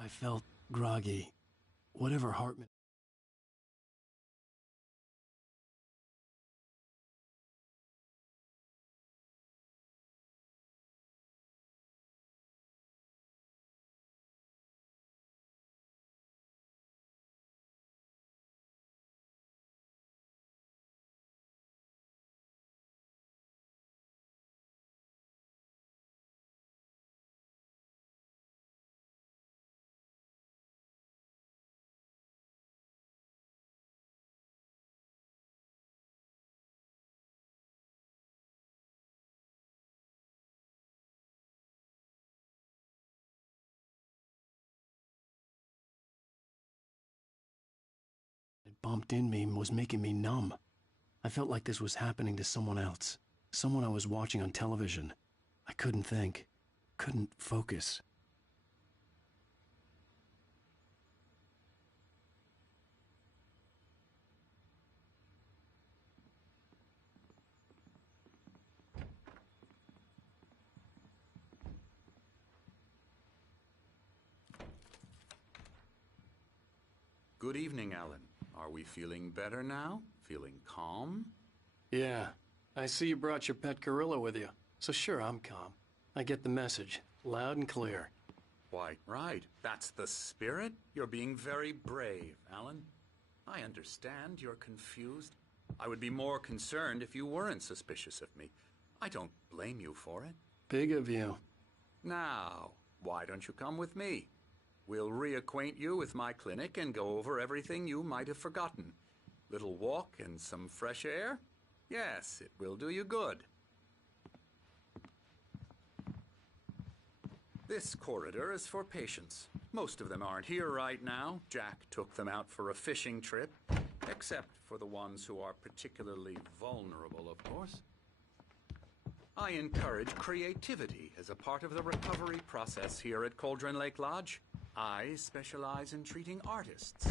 I felt groggy. Whatever Hartman... It bumped in me and was making me numb. I felt like this was happening to someone else. Someone I was watching on television. I couldn't think. Couldn't focus. Good evening, Alan. Are we feeling better now? Feeling calm? Yeah. I see you brought your pet gorilla with you. So sure, I'm calm. I get the message. Loud and clear. Why, right. That's the spirit. You're being very brave, Alan. I understand you're confused. I would be more concerned if you weren't suspicious of me. I don't blame you for it. Big of you. Now, why don't you come with me? We'll reacquaint you with my clinic and go over everything you might have forgotten. Little walk and some fresh air? Yes, it will do you good. This corridor is for patients. Most of them aren't here right now. Jack took them out for a fishing trip, except for the ones who are particularly vulnerable, of course. I encourage creativity as a part of the recovery process here at Cauldron Lake Lodge. I specialize in treating artists.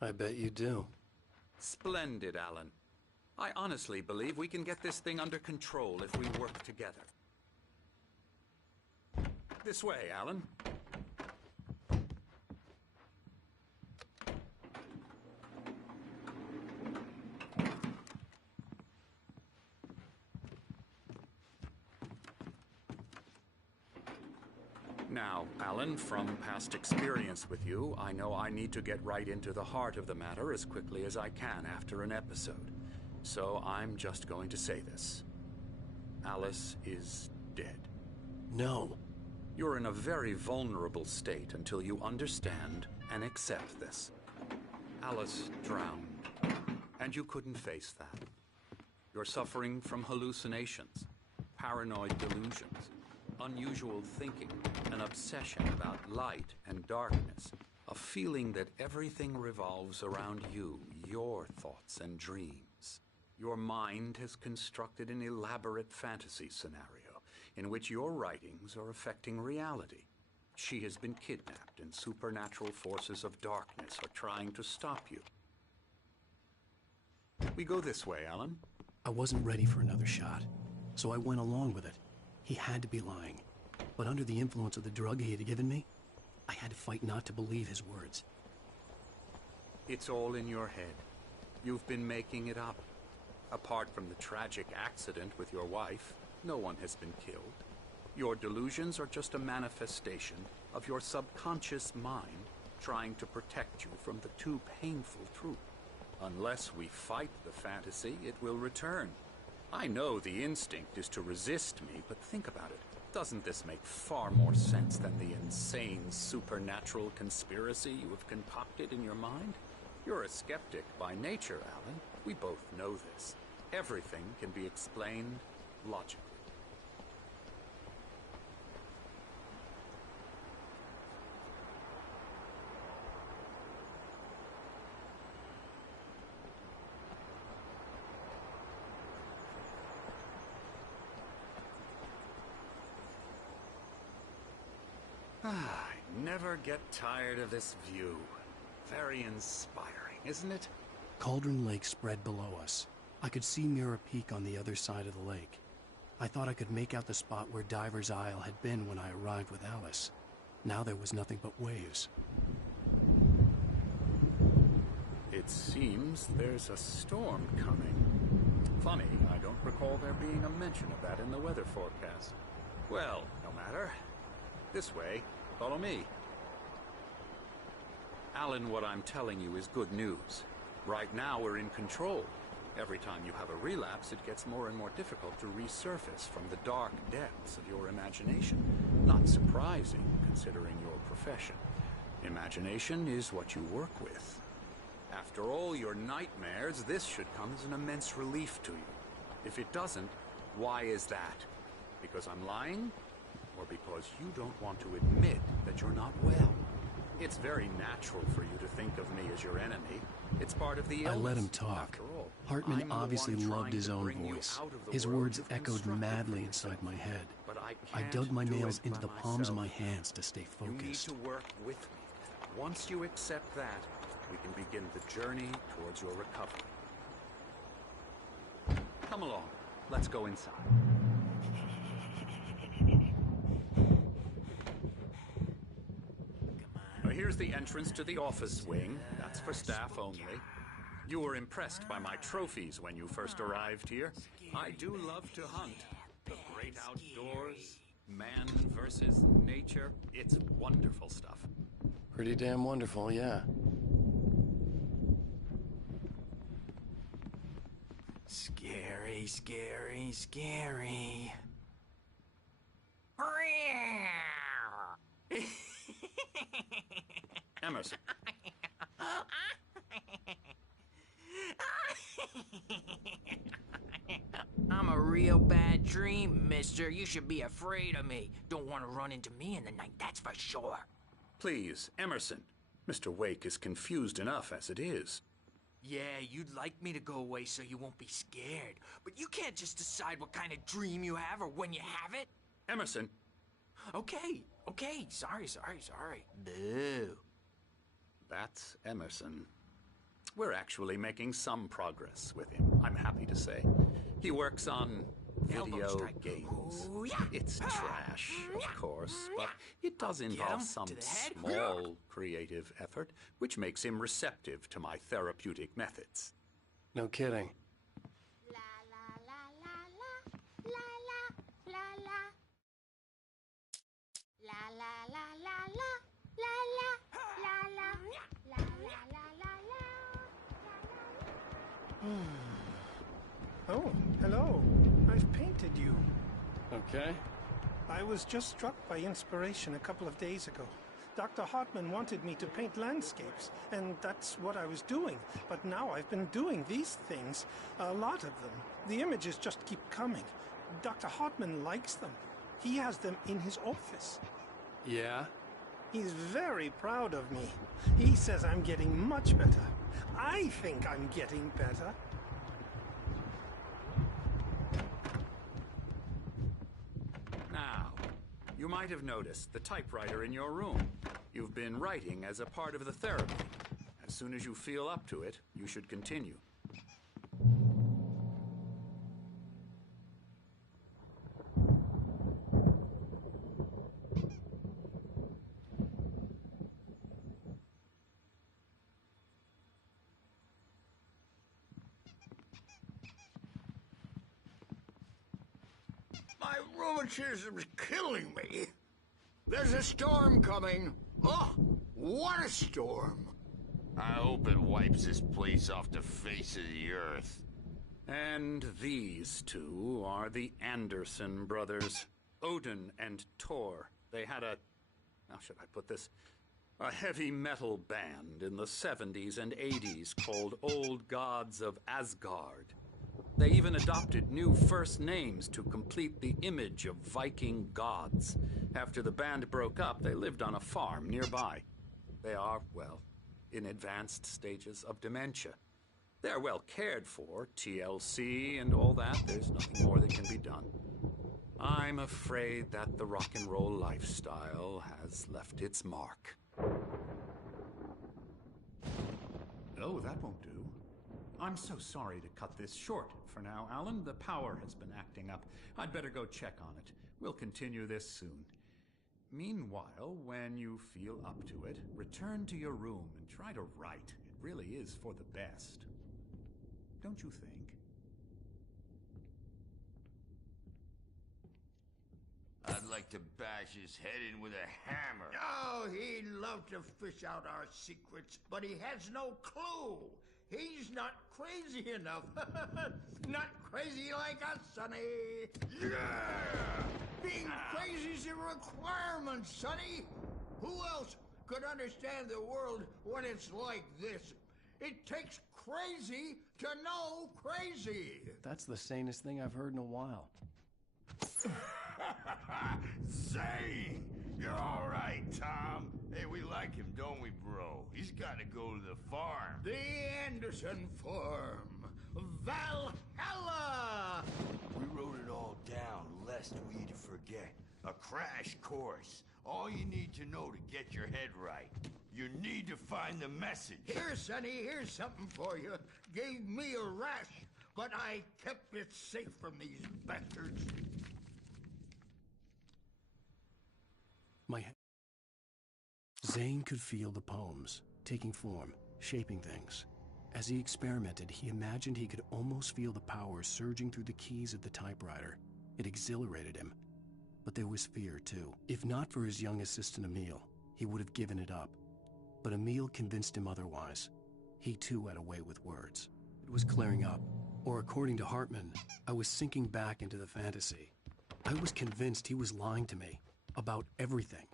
I bet you do. Splendid, Alan. I honestly believe we can get this thing under control if we work together. This way, Alan. Now, Alan, from past experience with you, I know I need to get right into the heart of the matter as quickly as I can after an episode. So I'm just going to say this. Alice is dead. No. You're in a very vulnerable state until you understand and accept this. Alice drowned, and you couldn't face that. You're suffering from hallucinations, paranoid delusions, unusual thinking, an obsession about light and darkness, a feeling that everything revolves around you, your thoughts and dreams. Your mind has constructed an elaborate fantasy scenario in which your writings are affecting reality. She has been kidnapped and supernatural forces of darkness are trying to stop you. We go this way, Alan. I wasn't ready for another shot, so I went along with it. He had to be lying. But under the influence of the drug he had given me, I had to fight not to believe his words. It's all in your head. You've been making it up. Apart from the tragic accident with your wife, no one has been killed. Your delusions are just a manifestation of your subconscious mind trying to protect you from the too painful truth. Unless we fight the fantasy, it will return. I know the instinct is to resist me, but think about it. Doesn't this make far more sense than the insane supernatural conspiracy you have concocted in your mind? You're a skeptic by nature, Alan. We both know this. Everything can be explained logically. I never get tired of this view. Very inspiring, isn't it? Cauldron Lake spread below us. I could see Mirror Peak on the other side of the lake. I thought I could make out the spot where Diver's Isle had been when I arrived with Alice. Now there was nothing but waves. It seems there's a storm coming. Funny, I don't recall there being a mention of that in the weather forecast. Well, no matter. This way. Follow me. Alan, what I'm telling you is good news. Right now we're in control. Every time you have a relapse, it gets more and more difficult to resurface from the dark depths of your imagination. Not surprising, considering your profession. Imagination is what you work with. After all your nightmares, this should come as an immense relief to you. If it doesn't, why is that? Because I'm lying? Or because you don't want to admit that you're not well? It's very natural for you to think of me as your enemy. It's part of the illness. I let him talk. After all, Hartman I'm obviously the one loved his trying to own bring you voice. out of the His world words you've echoed constructed madly for inside yourself. my head. But I can't dug my do nails it into by the palms of myself. my hands to stay You need focused. to work with me. Once you accept that, we can begin the journey towards your recovery. Come along. Let's go inside. Now, here's the entrance to the office wing. That's for staff only. You were impressed by my trophies when you first arrived here. I do love to hunt. The great outdoors, man versus nature. It's wonderful stuff. Pretty damn wonderful, yeah. Scary, scary, scary. Emerson. I'm a real bad dream, mister. You should be afraid of me. Don't want to run into me in the night, that's for sure. Please, Emerson. Mr. Wake is confused enough as it is. Yeah, you'd like me to go away so you won't be scared. But you can't just decide what kind of dream you have or when you have it. Emerson. Okay. Sorry. Boo. That's Emerson. We're actually making some progress with him, I'm happy to say. He works on Elbow video strike. games. Ooh, yeah. It's trash, of course, but it does Get involve him some to the head. small creative effort, which makes him receptive to my therapeutic methods. No kidding. La la la la la la la la la la la la la la la la la la la la. Oh, hello. I've painted you. Okay. I was just struck by inspiration a couple of days ago. Dr. Hartman wanted me to paint landscapes, and that's what I was doing. But now I've been doing these things, a lot of them. The images just keep coming. Dr. Hartman likes them. He has them in his office. Yeah? He's very proud of me. He says I'm getting much better. I think I'm getting better. Now, you might have noticed the typewriter in your room. You've been writing as a part of the therapy. As soon as you feel up to it, you should continue. My rheumatism's killing me. There's a storm coming. Oh, what a storm. I hope it wipes this place off the face of the earth. And these two are the Anderson brothers, Odin and Thor. They had a, how should I put this, a heavy metal band in the 70s and 80s called Old Gods of Asgard. They even adopted new first names to complete the image of Viking gods. After the band broke up, they lived on a farm nearby. They are, well, in advanced stages of dementia. They're well cared for, TLC and all that. There's nothing more that can be done. I'm afraid that the rock and roll lifestyle has left its mark. Oh, that won't do. I'm so sorry to cut this short for now, Alan. The power has been acting up. I'd better go check on it. We'll continue this soon. Meanwhile, when you feel up to it, return to your room and try to write. It really is for the best. Don't you think? I'd like to bash his head in with a hammer. Oh, he'd love to fish out our secrets, but he has no clue. He's not crazy enough. Not crazy like us, Sonny. Yeah! Being crazy's a requirement, Sonny. Who else could understand the world when it's like this? It takes crazy to know crazy. That's the sanest thing I've heard in a while. Zane! You're all right, Tom. Hey, we like him, don't we, bro? He's got to go to the farm. The Anderson Farm. Valhalla! We wrote it all down, lest we forget. A crash course. All you need to know to get your head right. You need to find the message. Here, Sonny, here's something for you. Gave me a rash, but I kept it safe from these bastards. Zane could feel the poems, taking form, shaping things. As he experimented, he imagined he could almost feel the power surging through the keys of the typewriter. It exhilarated him. But there was fear, too. If not for his young assistant Emil, he would have given it up. But Emil convinced him otherwise. He too had a way with words. It was clearing up, or according to Hartman, I was sinking back into the fantasy. I was convinced he was lying to me about everything.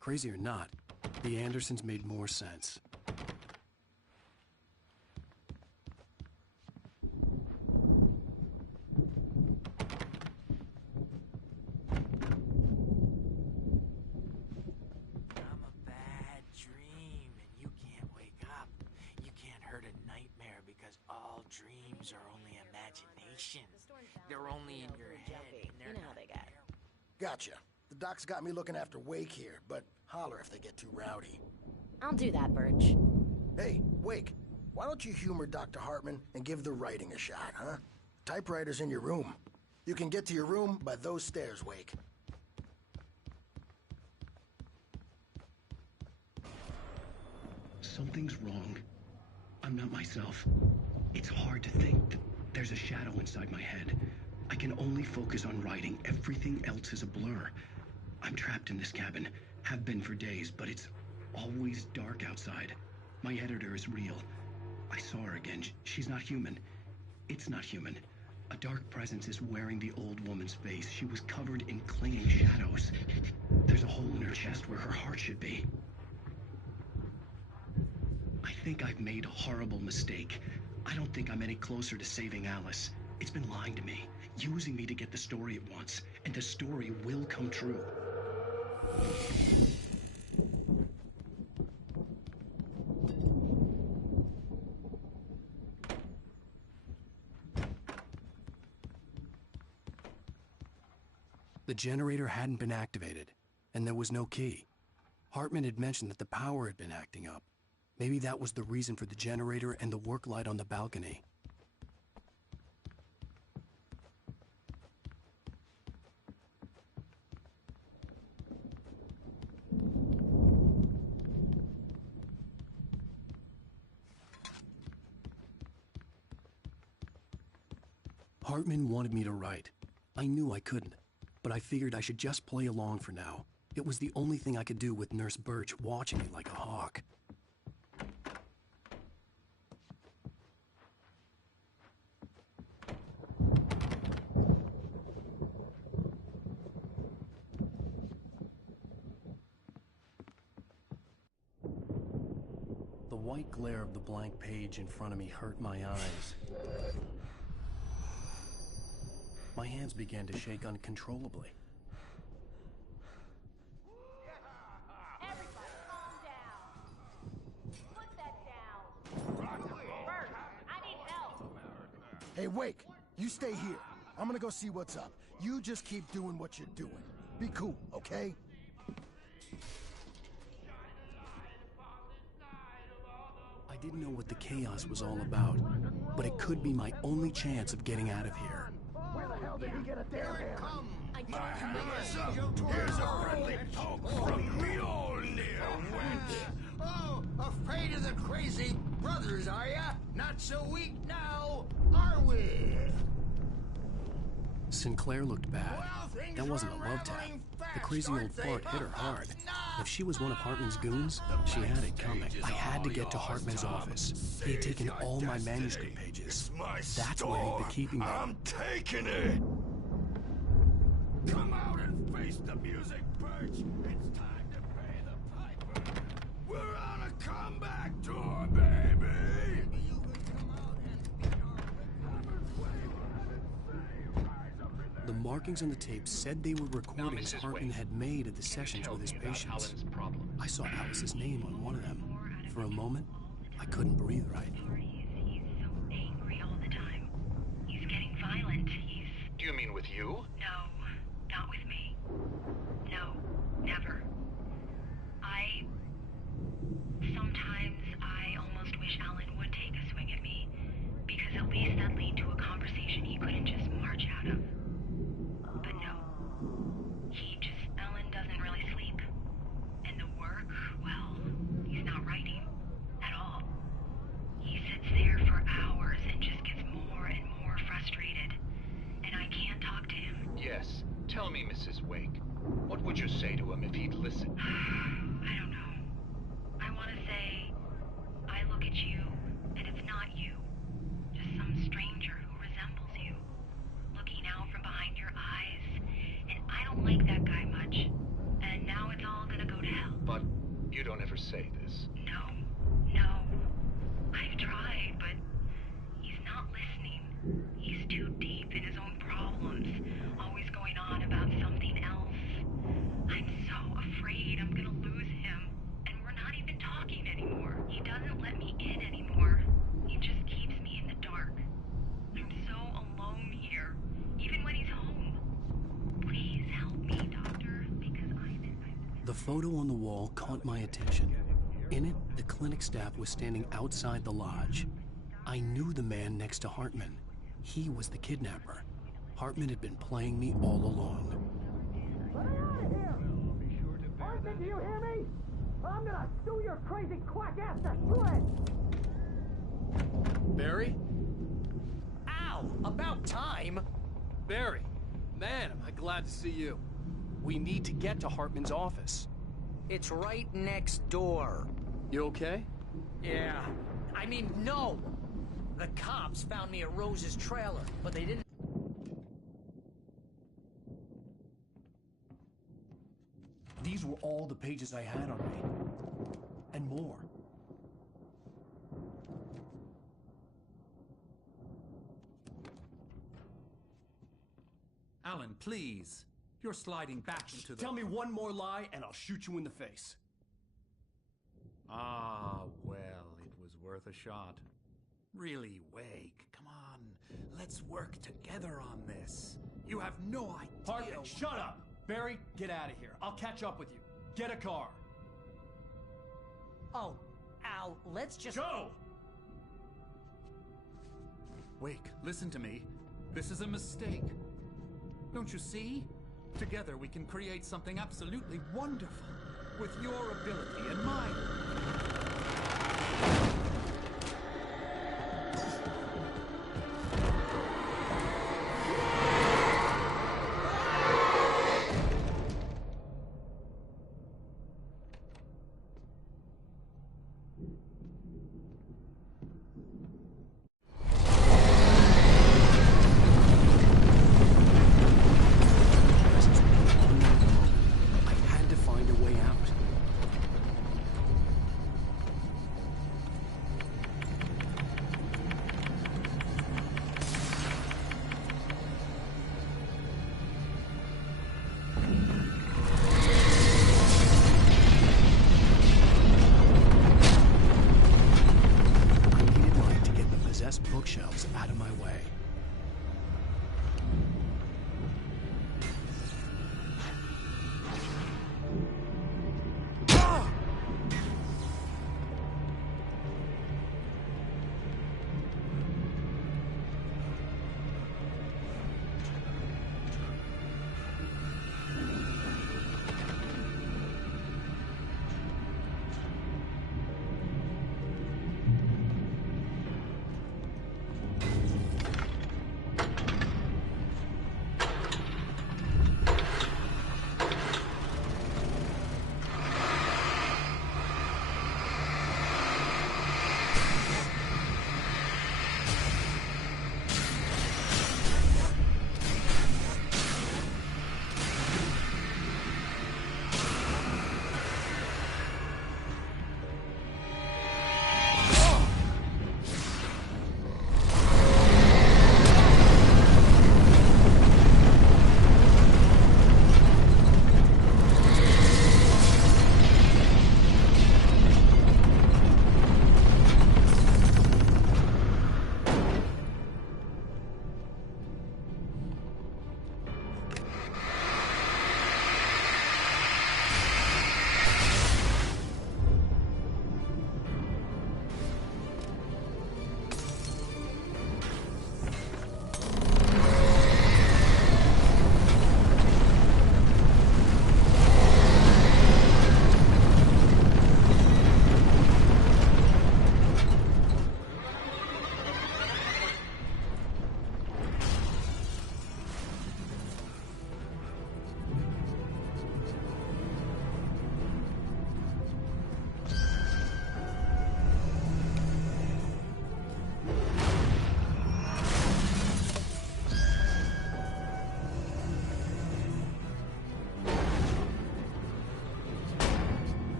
Crazy or not, the Andersons made more sense. I'm a bad dream, and you can't wake up. You can't hurt a nightmare because all dreams are only imagination. They're only in your head, and they're not there. Gotcha. The doc's got me looking after Wake here, but holler if they get too rowdy. I'll do that, Birch. Hey, Wake, why don't you humor Dr. Hartman and give the writing a shot, huh? Typewriter's in your room. You can get to your room by those stairs, Wake. Something's wrong. I'm not myself. It's hard to think. There's a shadow inside my head. I can only focus on writing. Everything else is a blur. I'm trapped in this cabin. Have been for days, but it's always dark outside. My editor is real. I saw her again. She's not human. It's not human. A dark presence is wearing the old woman's face. She was covered in clinging shadows. There's a hole in her chest where her heart should be. I think I've made a horrible mistake. I don't think I'm any closer to saving Alice. It's been lying to me, using me to get the story it wants, and the story will come true. The generator hadn't been activated, and there was no key. Hartman had mentioned that the power had been acting up. Maybe that was the reason for the generator and the work light on the balcony. Hartman wanted me to write. I knew I couldn't, but I figured I should just play along for now. It was the only thing I could do with Nurse Birch watching me like a hawk. The white glare of the blank page in front of me hurt my eyes. My hands began to shake uncontrollably. Everybody, calm down. Put that down. Bert, I need help. Hey, Wake, you stay here. I'm gonna go see what's up. You just keep doing what you're doing. Be cool, okay? I didn't know what the chaos was all about, but it could be my only chance of getting out of here. Where the hell did he get a damn hammer? Come! My hammer's up! Here's a friendly poke from Mjolnir, wench! Oh, afraid of the crazy brothers, are ya? Not so weak now, are we? Sinclair looked bad. Well, things That wasn't a are love tap. unraveling The fast, crazy old aren't they? fart hit her hard. If she was one of Hartman's goons, she had it coming. I had to get to Hartman's office. He had taken all my manuscript pages. It's my That's where he'd been keeping them. I'm taking it! Come out and face the music, Birch! It's time to pay the piper! We're on a comeback tour, baby! You can come out and beat our The markings on the tape said they were recordings Mrs. Hartman Wade, had made at the sessions with his patients. I saw Alice's name on one of them. For a moment, I couldn't breathe right. He's so angry all the time. He's getting violent. Do you mean with you? No, not with me. No, never. Sometimes I almost wish Alan would take a swing at me, because at least that'd lead to a conversation he couldn't just march out of. But no. Alan doesn't really sleep. And the work, well, he's not writing at all. He sits there for hours and just gets more and more frustrated. And I can't talk to him. Yes. Tell me, Mrs. Wake. What would you say to him if he'd listen? I don't know. I want to say, I look at you, and it's not you. Just some stranger who resembles you. Looking out from behind your eyes. And I don't like that guy much. And now it's all gonna go to hell. But you don't ever say this. No. I've tried, but he's not listening. He's too deep in his own problems. Always going on about something else. I'm so afraid I'm gonna lose him. And we're not even talking anymore. He doesn't let me in anymore. He just keeps me in the dark. I'm so alone here, even when he's home. Please help me, Doctor, because The photo on the wall caught my attention. In it, the clinic staff was standing outside the lodge. I knew the man next to Hartman. He was the kidnapper. Hartman had been playing me all along. Let me out of here! Arthur, do you hear me? I'm gonna sue your crazy quack ass to shreds! Barry? Ow! About time! Barry! Man, am I glad to see you. We need to get to Hartman's office. It's right next door. You okay? Yeah. I mean, no! The cops found me at Rose's trailer, but they didn't... These were all the pages I had on me. And more. Alan, please. You're sliding back into the... Tell me one more lie and I'll shoot you in the face. Ah, well, it was worth a shot. Really, Wake, come on. Let's work together on this. You have no idea... Hartman, shut up! Barry, get out of here. I'll catch up with you. Get a car. Oh, Al, let's just... Go! Wake, listen to me. This is a mistake. Don't you see? Together we can create something absolutely wonderful. With your ability and mine.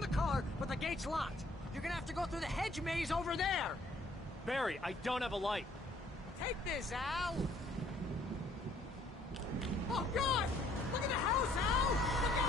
found the car, but the gate's locked. You're gonna have to go through the hedge maze over there. Barry, I don't have a light. Take this, Al. Oh, God! Look at the house, Al! Look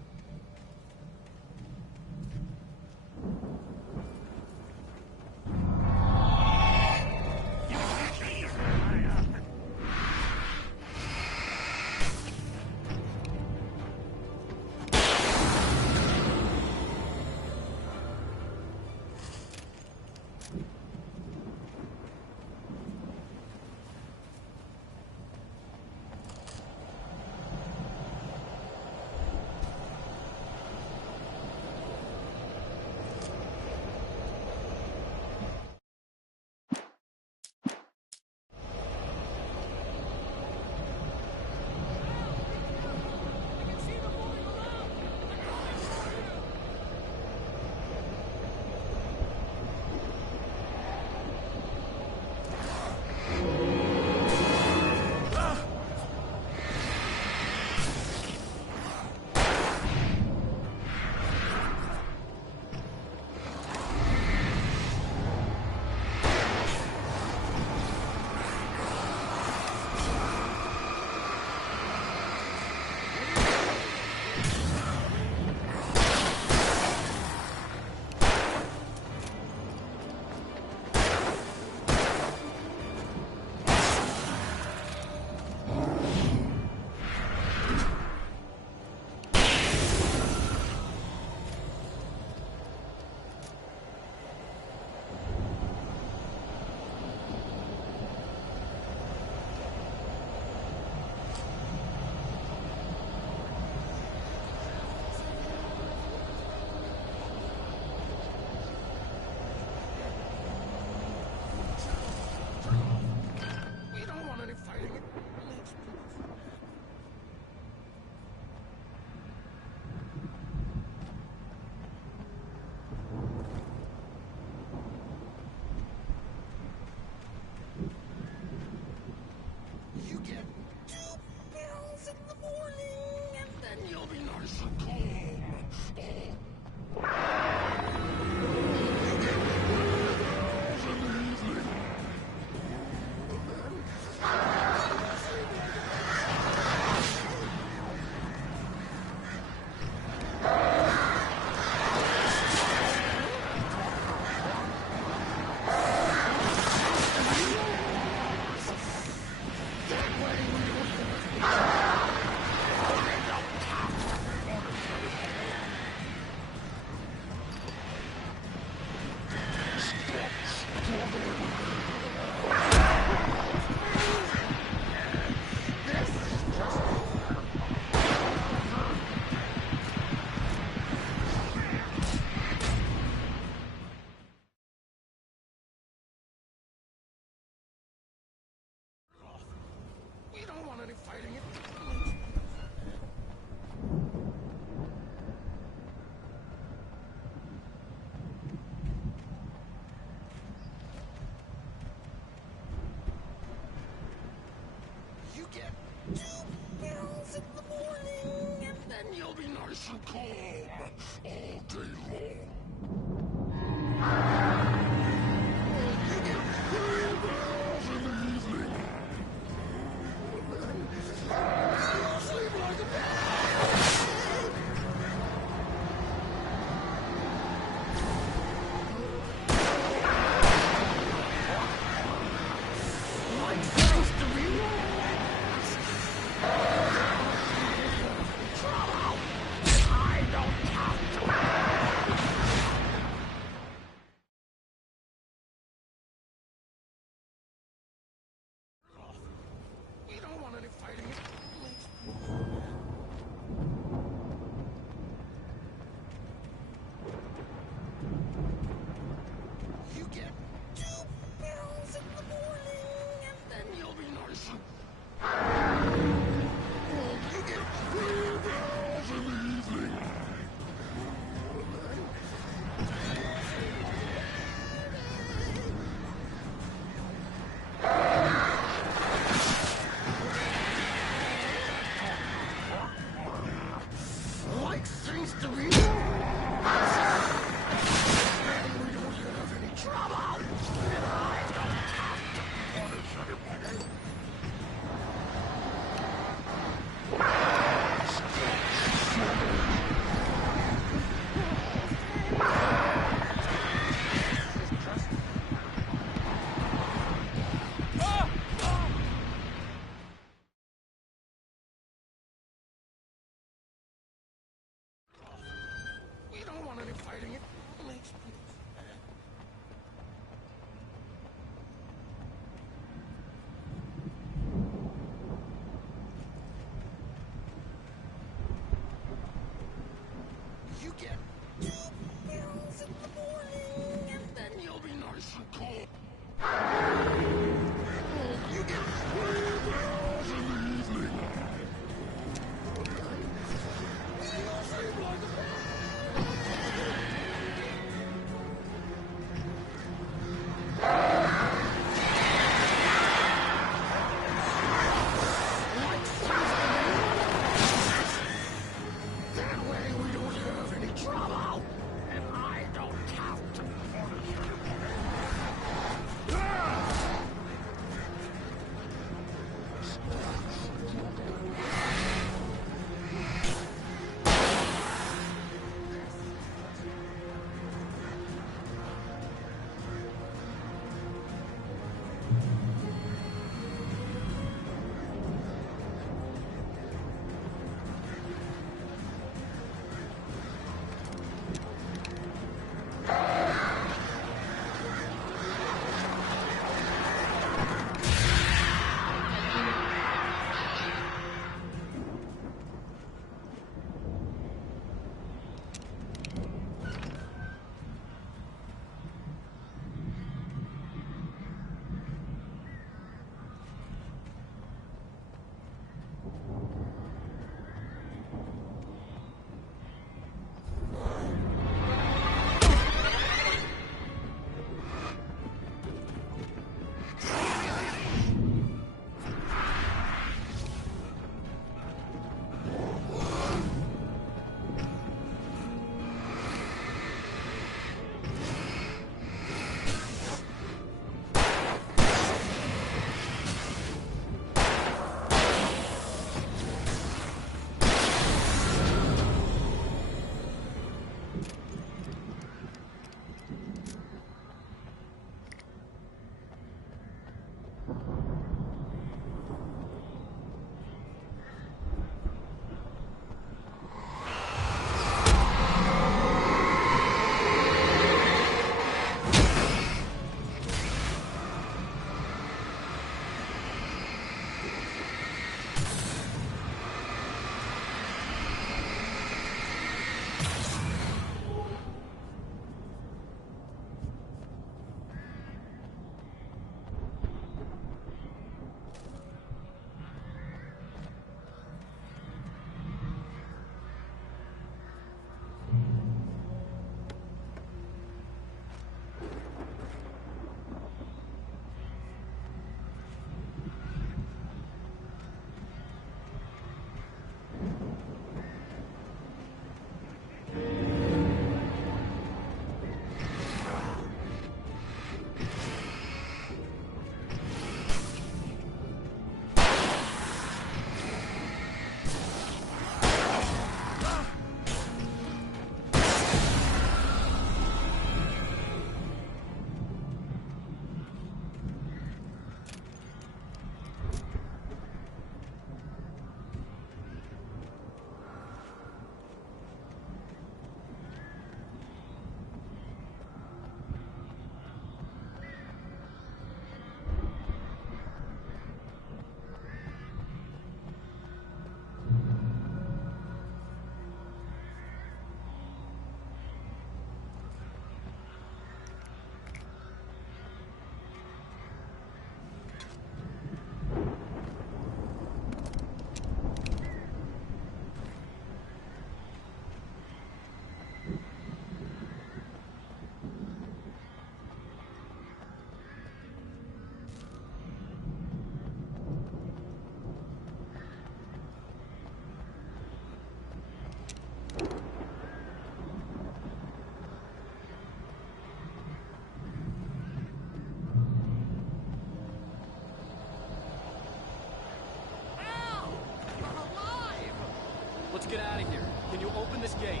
this gate.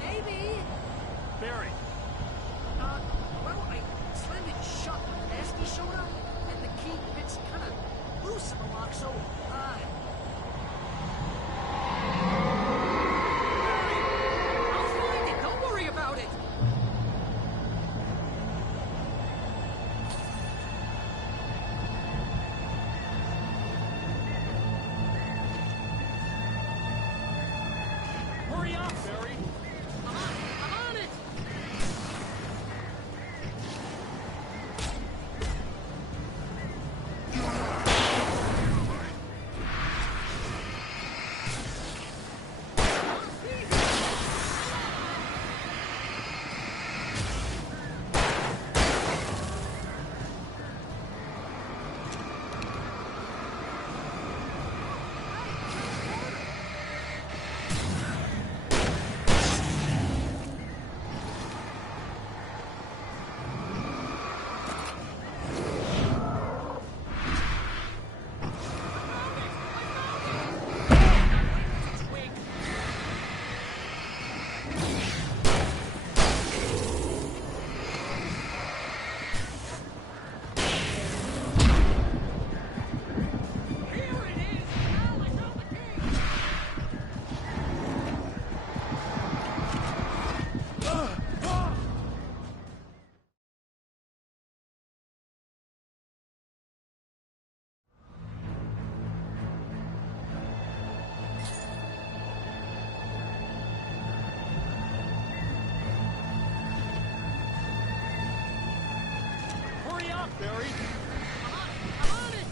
Maybe. Barry. Well, I slammed it shut when Nasty showed up, and the key fits kind of loose in the lock, so, I'll find it. Don't worry about it. Hurry up, Barry. I'm on it. Hurry up, Barry. I'm on it.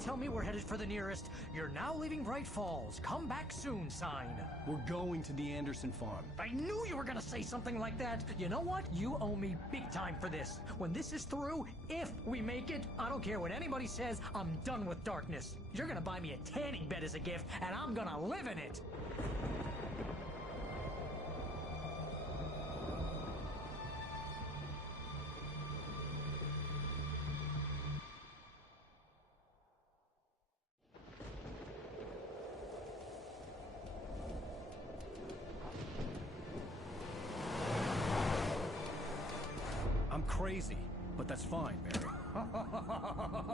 Tell me we're headed for the nearest "You're now leaving Bright Falls. Come back soon" sign. We're going to the Anderson farm. I knew you were gonna say something like that. You know what? You owe me big time for this. When this is through, if we make it, I don't care what anybody says, I'm done with darkness. You're gonna buy me a tanning bed as a gift, and I'm gonna live in it. crazy, but that's fine, Barry.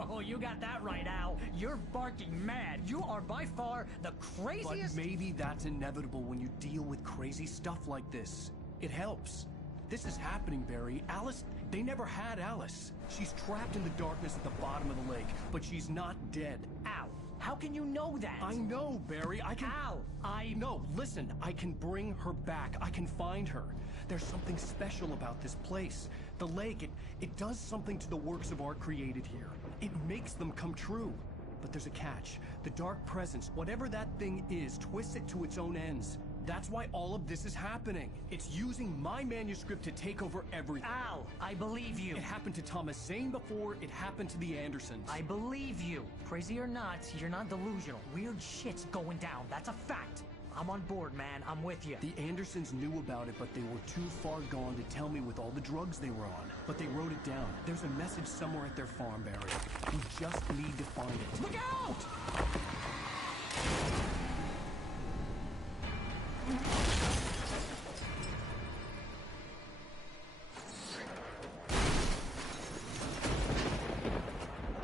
Oh, you got that right, Al. You're barking mad. You are by far the craziest... But maybe that's inevitable when you deal with crazy stuff like this. It helps. This is happening, Barry. Alice, they never had Alice. She's trapped in the darkness at the bottom of the lake, but she's not dead. Al, how can you know that? I know, Barry. I can... Al, No, listen. I can bring her back. I can find her. There's something special about this place. The lake, it does something to the works of art created here. It makes them come true. But there's a catch. The dark presence, whatever that thing is, twists it to its own ends. That's why all of this is happening. It's using my manuscript to take over everything. Al, I believe you. It happened to Thomas Zane before, it happened to the Andersons. I believe you. Crazy or not, you're not delusional. Weird shit's going down. That's a fact. I'm on board, man. I'm with you. The Andersons knew about it, but they were too far gone to tell me with all the drugs they were on. But they wrote it down. There's a message somewhere at their farm, Barry. We just need to find it. Look out!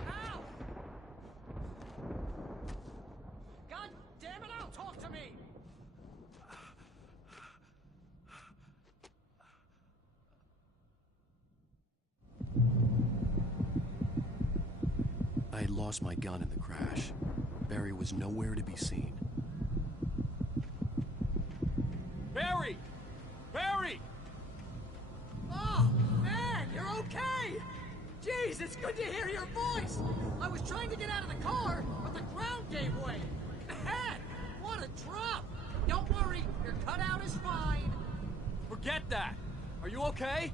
Ow! God damn it, Al, talk to me! I had lost my gun in the crash. Barry was nowhere to be seen. Barry! Barry! Oh, man, you're okay! Jeez, it's good to hear your voice! I was trying to get out of the car, but the ground gave way. Man, what a drop! Don't worry, your cutout is fine. Forget that! Are you okay?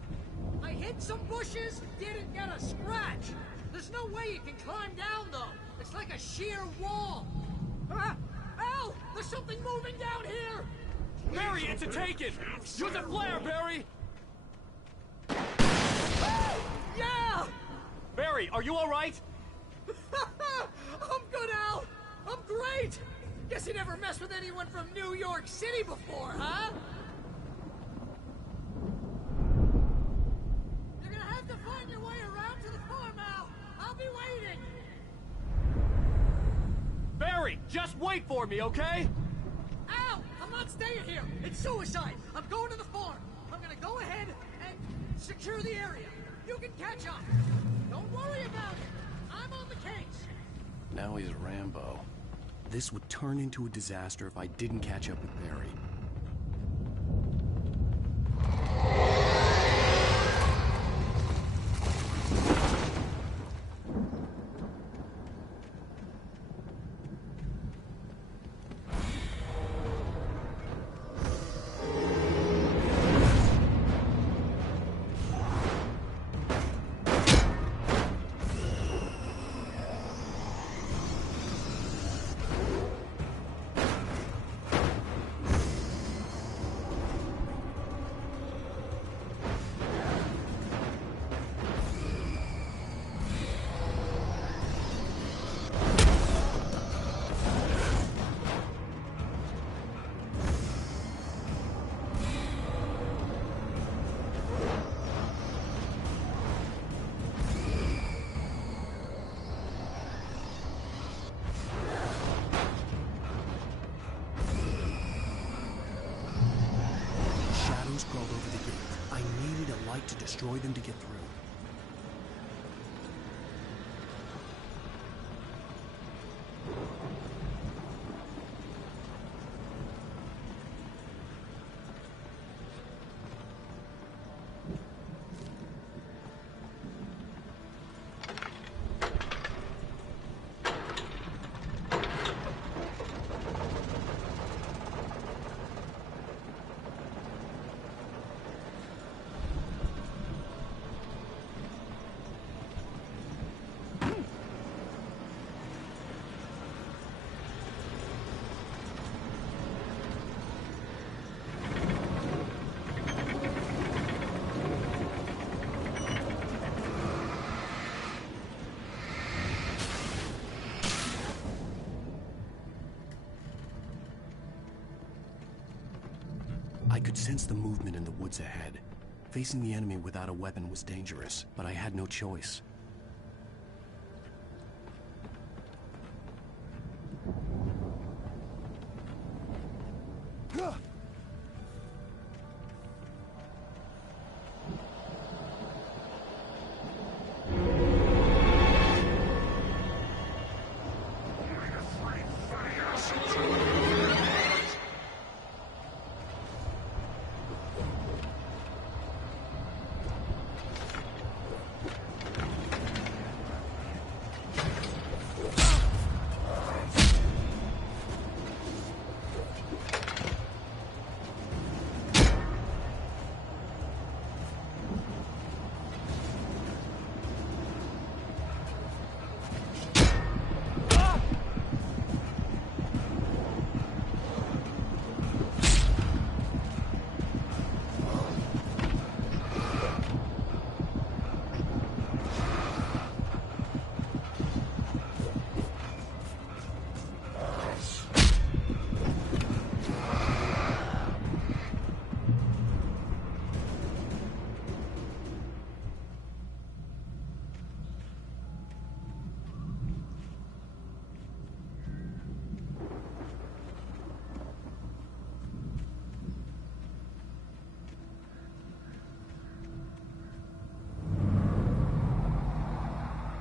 I hit some bushes, didn't get a scratch. There's no way you can climb down, though. It's like a sheer wall. Ah! Al! There's something moving down here! Barry, it's a taken! Use a flare, Barry! Yeah! Barry, are you alright? I'm good, Al! I'm great! Guess you never messed with anyone from New York City before, huh? You're gonna have to find your way around to the farm, Al! I'll be waiting! Barry, just wait for me, okay? Al! I'm not staying here! It's suicide! I'm going to the farm! I'm gonna go ahead and secure the area. You can catch up. Don't worry about it. I'm on the case. Now he's Rambo. This would turn into a disaster if I didn't catch up with Barry. Crawled over the gate. I needed a light to destroy them to get through. I could sense the movement in the woods ahead. Facing the enemy without a weapon was dangerous, but I had no choice.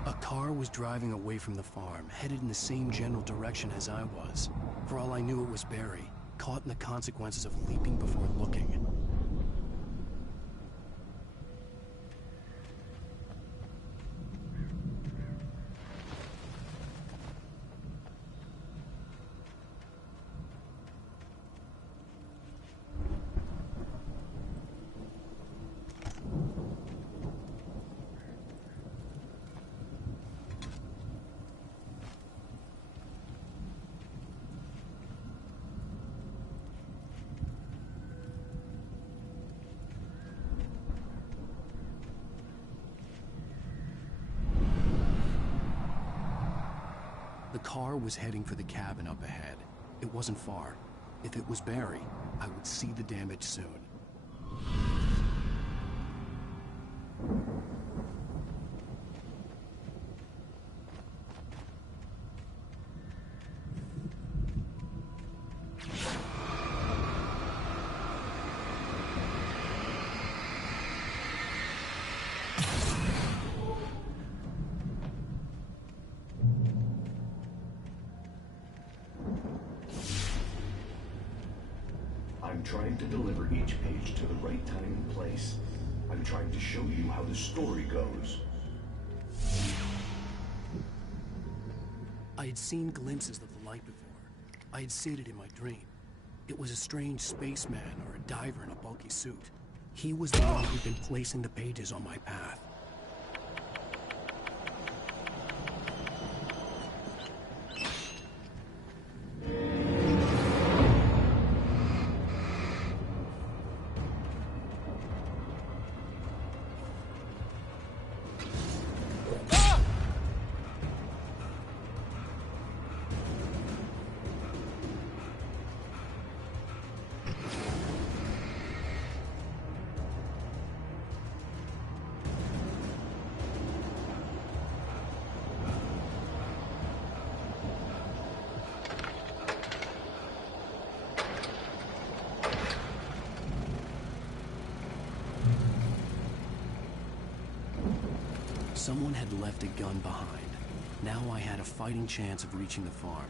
A car was driving away from the farm, headed in the same general direction as I was. For all I knew, it was Barry, caught in the consequences of leaping before looking. The car was heading for the cabin up ahead. It wasn't far. If it was Barry, I would see the damage soon. I'm trying to deliver each page to the right time and place. I'm trying to show you how the story goes. I had seen glimpses of the light before. I had seen it in my dream. It was a strange spaceman or a diver in a bulky suit. He was the one who'd been placing the pages on my path. Someone had left a gun behind. Now I had a fighting chance of reaching the farm.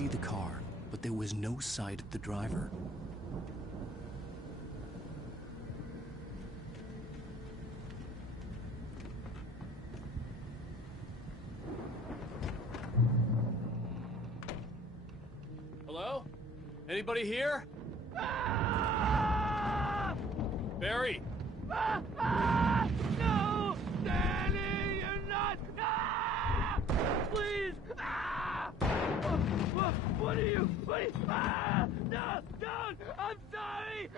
see the car, but there was no sight of the driver. Hello? Anybody here? Barry! No! Danny, you're not! Please! What are you? No! Don't! I'm sorry!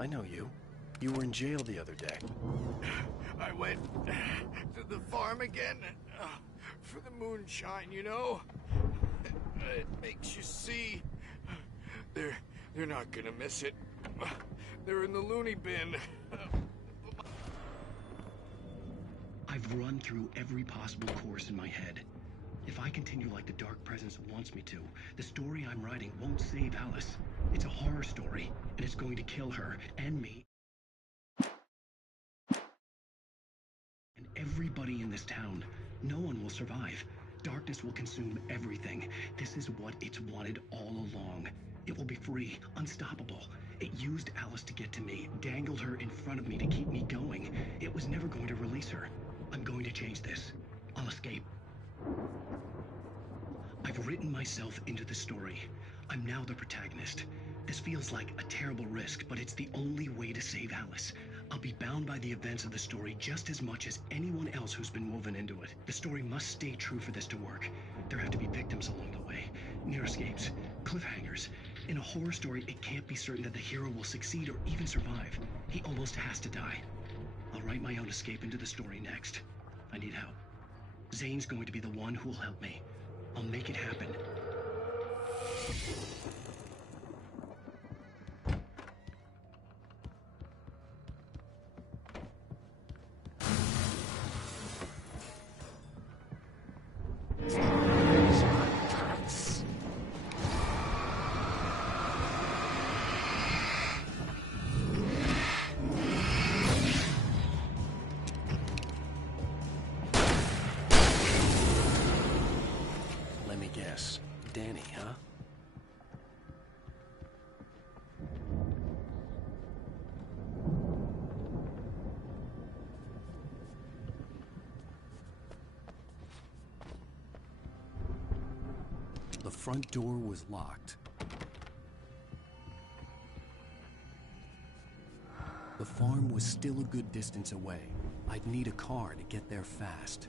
I know you. You were in jail the other day. I went to the farm again for the moonshine, you know? It makes you see. They're not gonna miss it. They're in the loony bin. I've run through every possible course in my head. If I continue like the Dark Presence wants me to, the story I'm writing won't save Alice. It's a horror story, and it's going to kill her and me. And everybody in this town. No one will survive. Darkness will consume everything. This is what it's wanted all along. It will be free, unstoppable. It used Alice to get to me, dangled her in front of me to keep me going. It was never going to release her. I'm going to change this. I'll escape. I've written myself into the story. I'm now the protagonist. This feels like a terrible risk, but it's the only way to save Alice. I'll be bound by the events of the story just as much as anyone else who's been woven into it. The story must stay true for this to work. There have to be victims along the way, near escapes, cliffhangers. In a horror story, it can't be certain that the hero will succeed or even survive. He almost has to die. I'll write my own escape into the story next. I need help. Zane's going to be the one who'll help me. I'll make it happen. Let me guess. Danny, huh? The front door was locked. The farm was still a good distance away. I'd need a car to get there fast.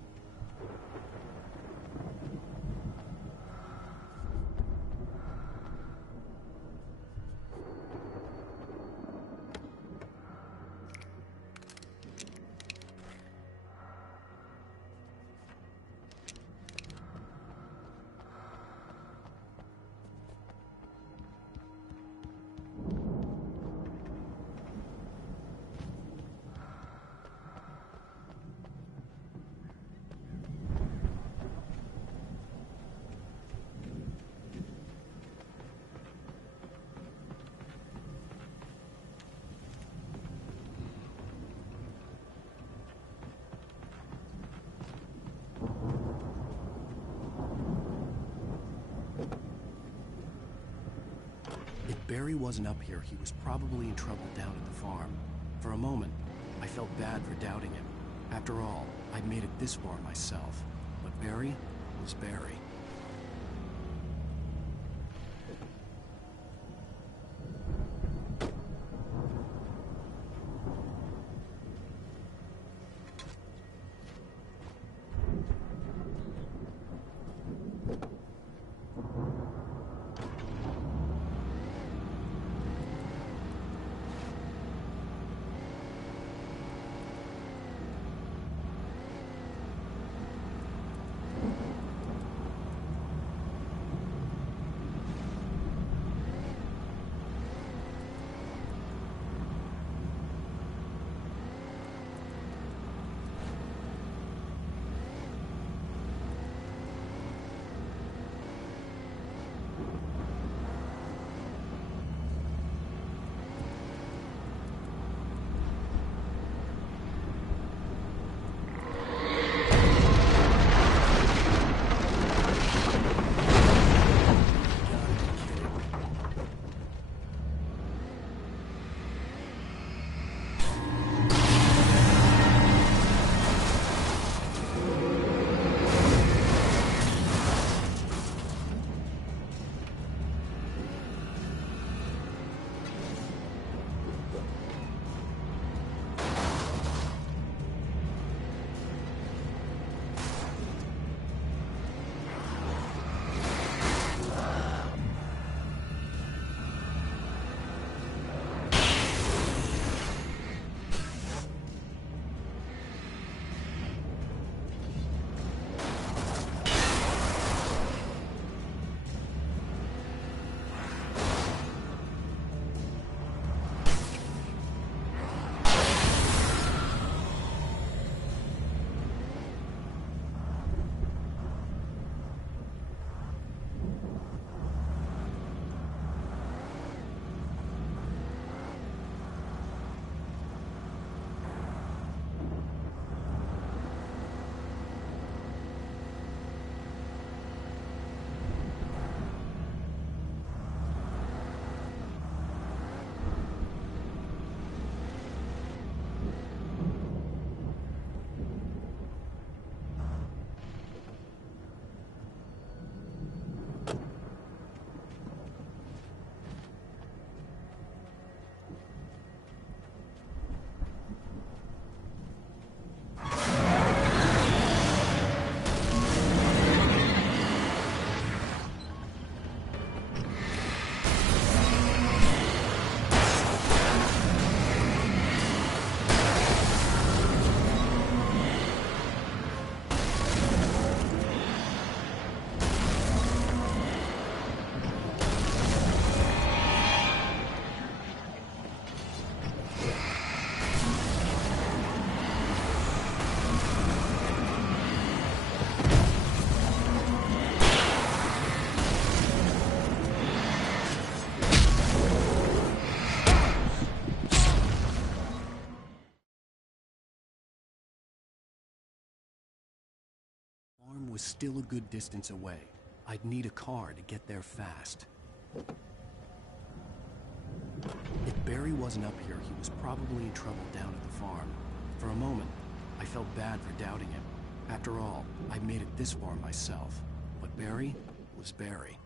If Barry wasn't up here, he was probably in trouble down at the farm. For a moment, I felt bad for doubting him. After all, I'd made it this far myself. But Barry was Barry. farm was still a good distance away. I'd need a car to get there fast. If Barry wasn't up here, he was probably in trouble down at the farm. For a moment, I felt bad for doubting him. After all, I'd made it this far myself. But Barry was Barry.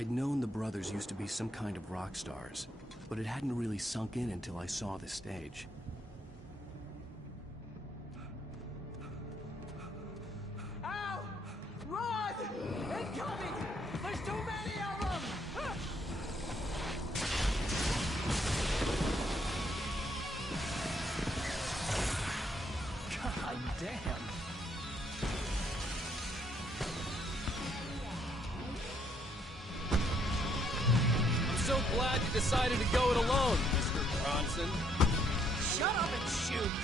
I'd known the brothers used to be some kind of rock stars, but it hadn't really sunk in until I saw the stage. Ow! Run! Incoming! There's too many of them! God damn. So glad you decided to go it alone, Mr. Bronson. Shut up and shoot!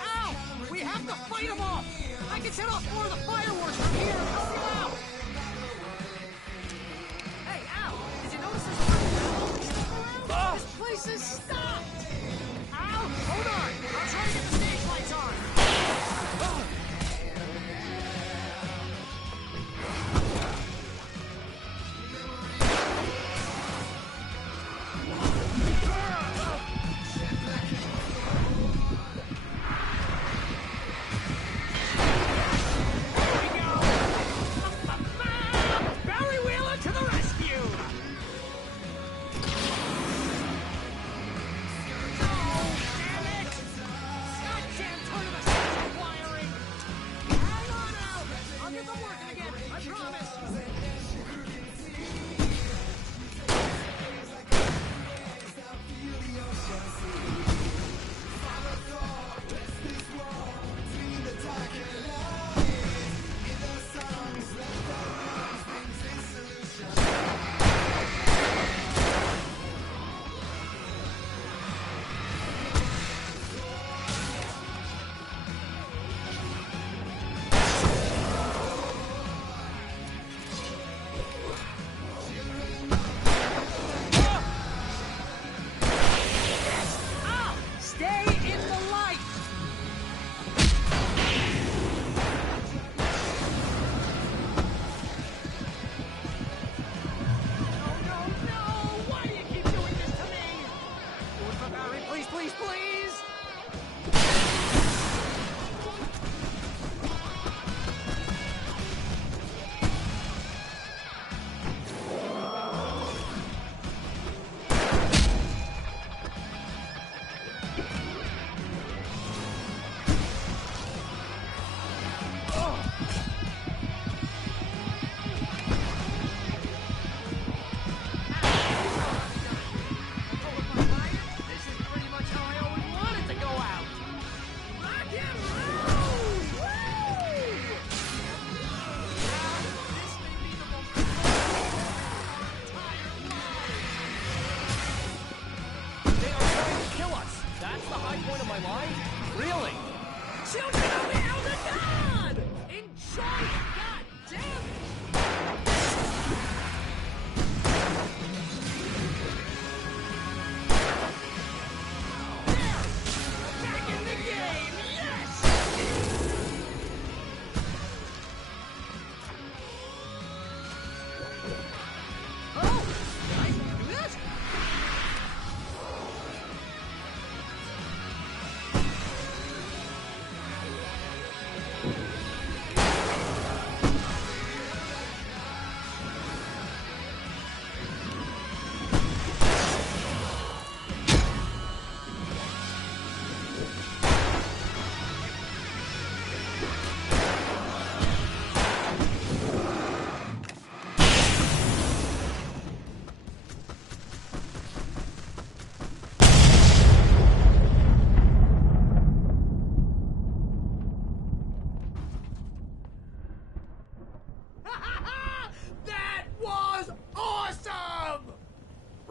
Ow! We have to fight them off! I can set off more of the fireworks from here and help you out! Hey, Al! Did you notice there's a around? This place is stopped! Al! Hold on! I'll try to get the stage lights on!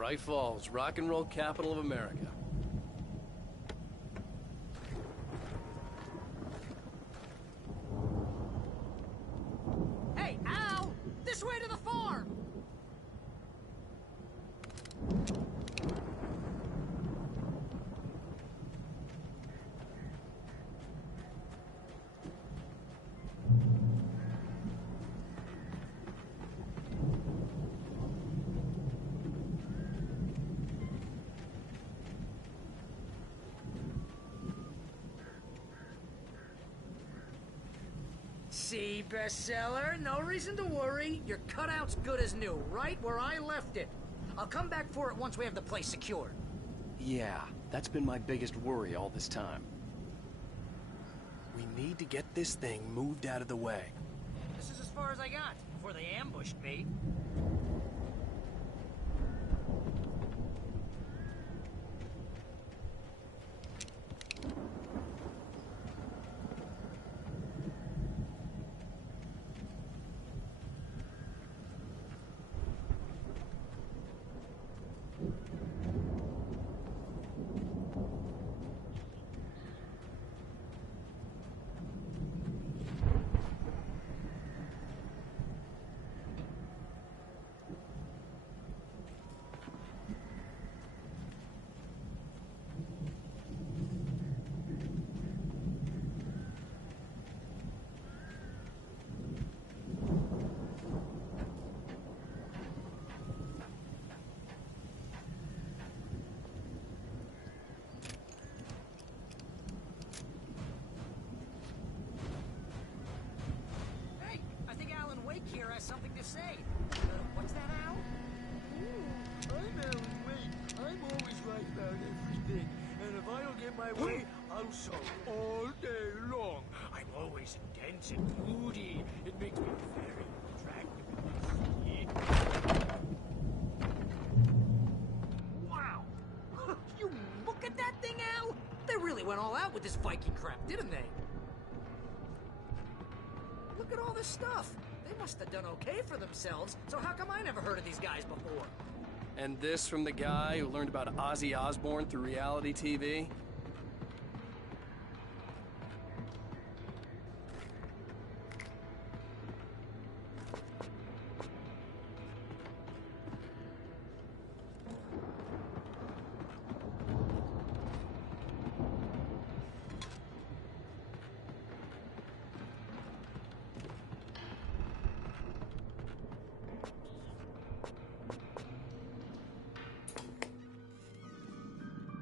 Bright Falls, rock and roll capital of America. Hey, Al! This way to the farm! See, bestseller? No reason to worry. Your cutout's good as new, right where I left it. I'll come back for it once we have the place secured. Yeah, that's been my biggest worry all this time. We need to get this thing moved out of the way. This is as far as I got before they ambushed me. Something to say. What's that, Al? I'm Alan Wake. I'm always right about everything. And if I don't get my way, I'll sew all day long. I'm always intense and moody. It makes me very attractive. Wow! You look at that thing, Al? They really went all out with this Viking crap, didn't they? Look at all this stuff. They must have done okay for themselves, so how come I never heard of these guys before? And this from the guy who learned about Ozzy Osbourne through reality TV?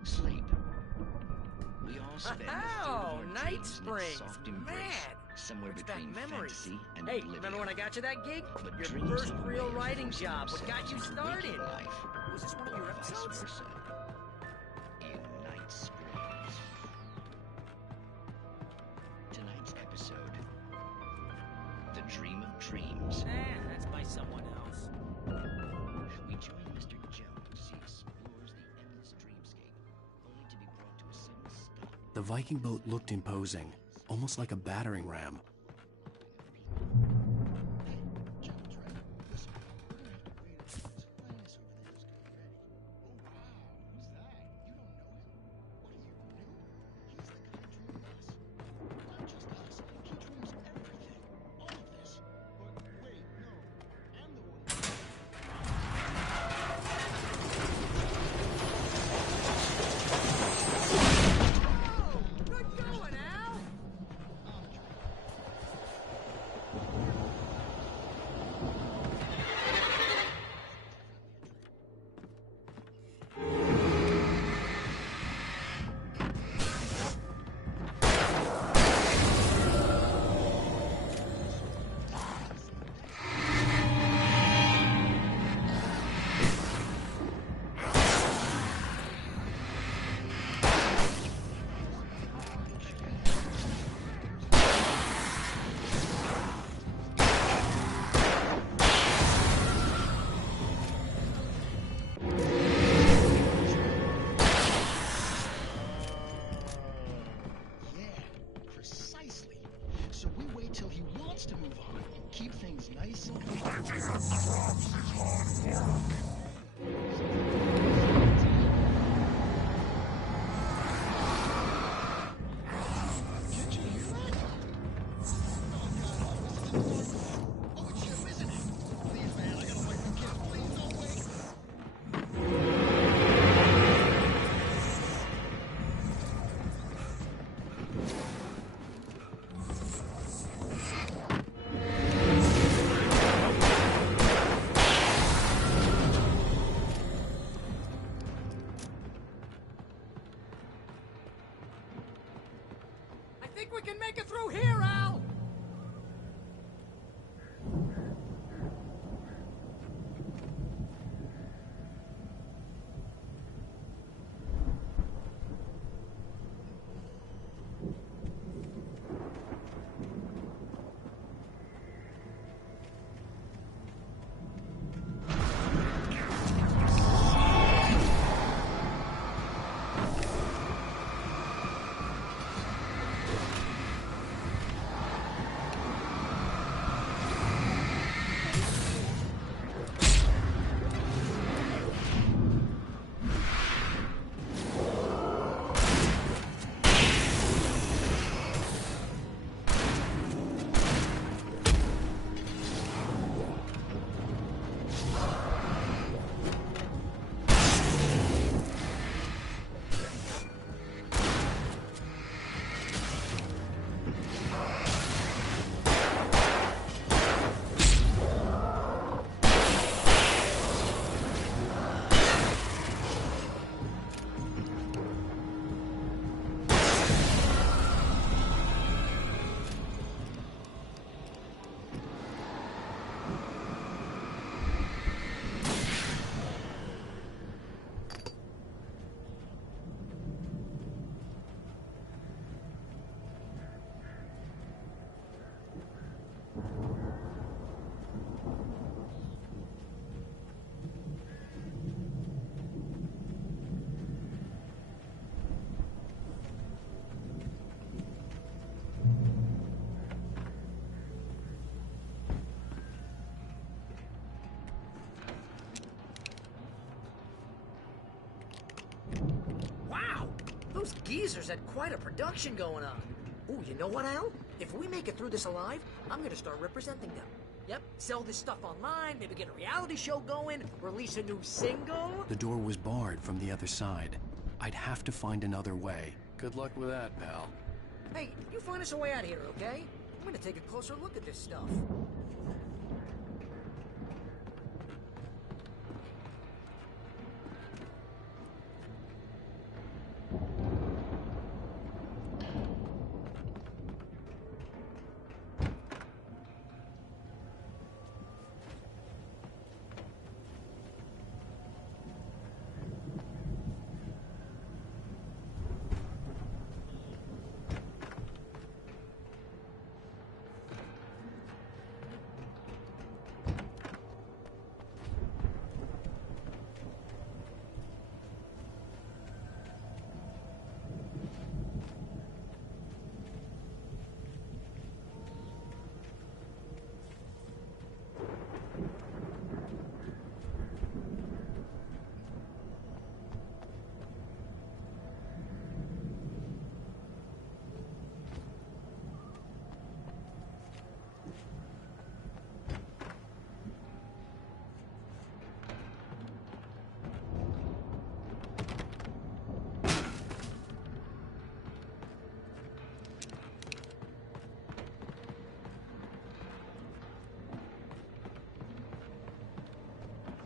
Sleep. We all spend Oh, the Night Springs, soft embrace, man. somewhere Brings back between memories. fantasy and Hey, oblivion. remember when I got you that gig? But Your dreams first are real ways of writing forcing job. What got you themselves into started? waking life, Was this one of your or vice episodes? versa. In Night Springs. Tonight's episode: The Dream of Dreams. That's by someone else. We join Mr. Jones as he explores the endless dreamscape, only to be brought to a sudden stop. The Viking boat looked imposing, almost like a battering ram. To move on. Keep things nice and think we can make it through here, Al? Those geezers had quite a production going on. Ooh, you know what, Al? If we make it through this alive, I'm gonna start representing them. Yep, sell this stuff online, maybe get a reality show going, release a new single. The door was barred from the other side. I'd have to find another way. Good luck with that, pal. Hey, you find us a way out of here, okay? I'm gonna take a closer look at this stuff.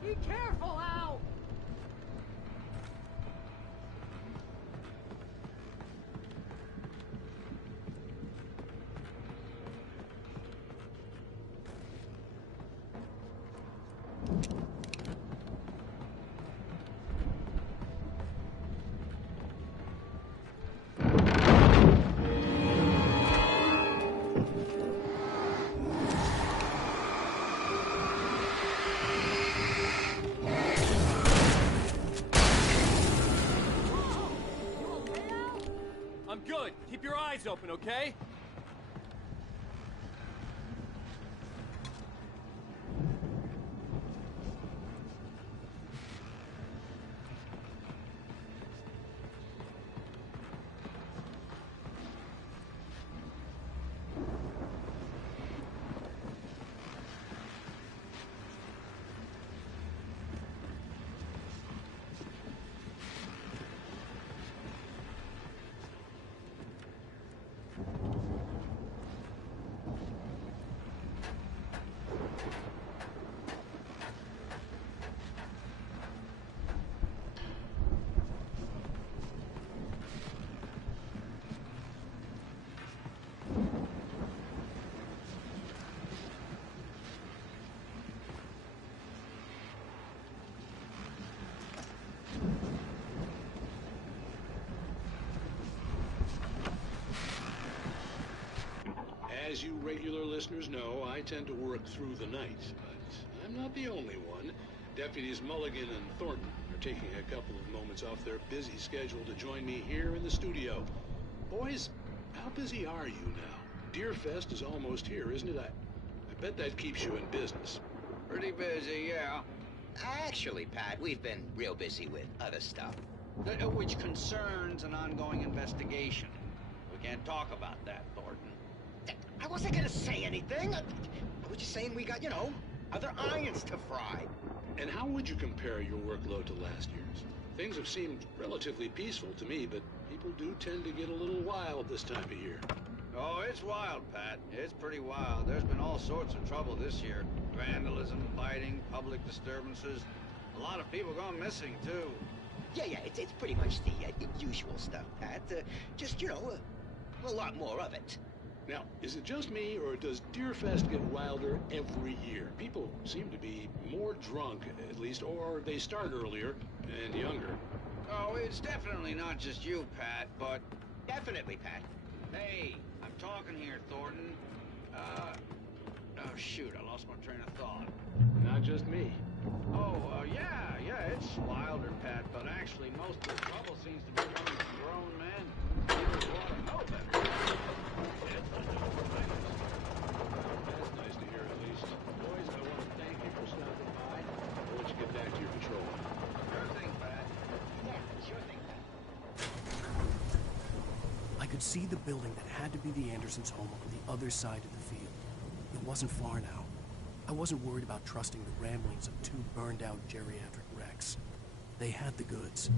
Be careful, Al! I'm good. Keep your eyes open, okay? As you regular listeners know, I tend to work through the night, but I'm not the only one. Deputies Mulligan and Thornton are taking a couple of moments off their busy schedule to join me here in the studio. Boys, how busy are you now? Deerfest is almost here, isn't it? I bet that keeps you in business. Pretty busy, yeah. Actually, Pat, we've been real busy with other stuff. Which concerns an ongoing investigation. We can't talk about that, Thornton. I wasn't gonna say anything. I was just saying we got, other irons to fry. And how would you compare your workload to last year's? Things have seemed relatively peaceful to me, but people do tend to get a little wild this time of year. Oh, it's wild, Pat. It's pretty wild. There's been all sorts of trouble this year. Vandalism, fighting, public disturbances. A lot of people gone missing, too. Yeah, it's pretty much the usual stuff, Pat. Just, a lot more of it. Now, is it just me, or does Deerfest get wilder every year? People seem to be more drunk, at least, or they start earlier and younger. Oh, it's definitely not just you, Pat, but... Definitely, Pat. Hey, I'm talking here, Thornton. Oh, shoot, I lost my train of thought. Not just me. Oh, yeah, it's wilder, Pat, but actually most of the trouble seems to be coming from grown men. People want to know better. That's nice to hear, at least. Boys, I want to thank you for stopping by. I'll let you get back to your patrol. Sure thing, Pat. Yeah, sure thing, Pat. I could see the building that had to be the Andersons' home on the other side of the field. It wasn't far now. I wasn't worried about trusting the ramblings of two burned-out geriatric wrecks. They had the goods.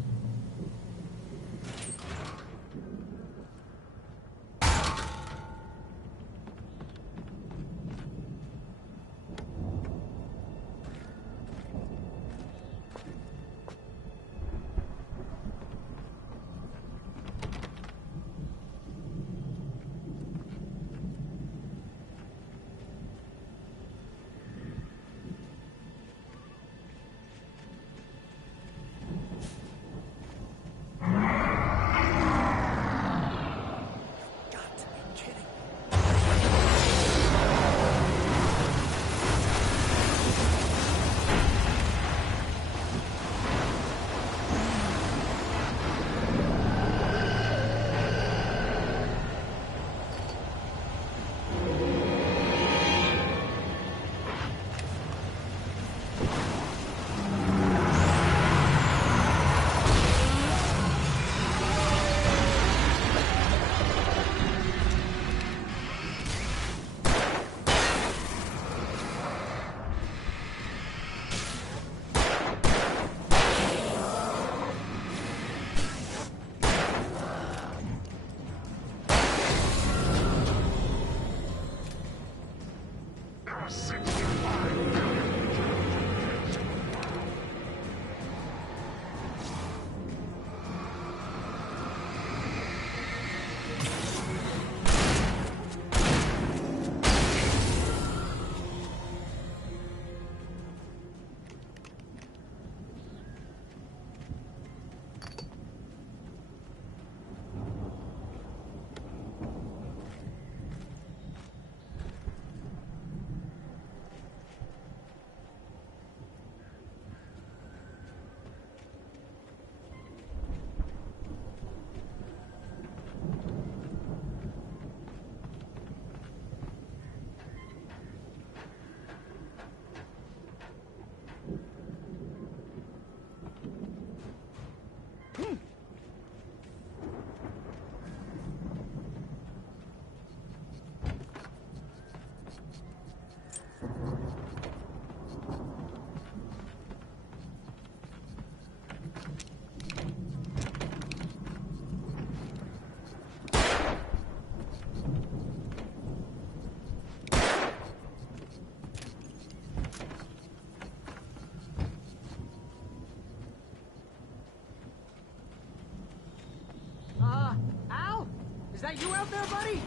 Al? Is that you out there, buddy?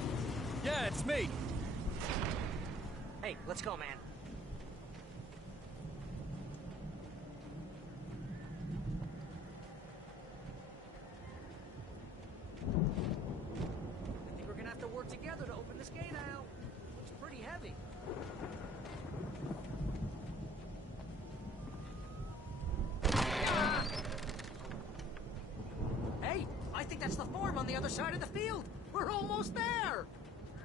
Yeah, it's me. Hey, let's go, man. I think we're gonna have to work together to open this gate, Al. side of the field. We're almost there.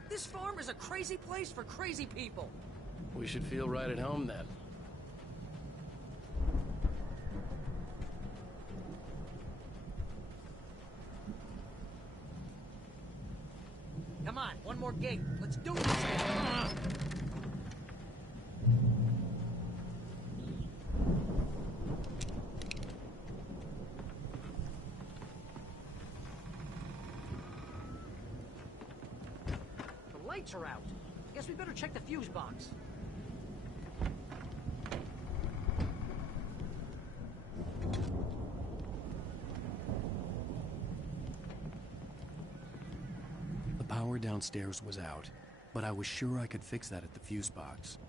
This farm is a crazy place for crazy people. We should feel right at home then. Come on, one more gate. Let's do this. The lights are out. Guess we better check the fuse box. The power downstairs was out, but I was sure I could fix that at the fuse box.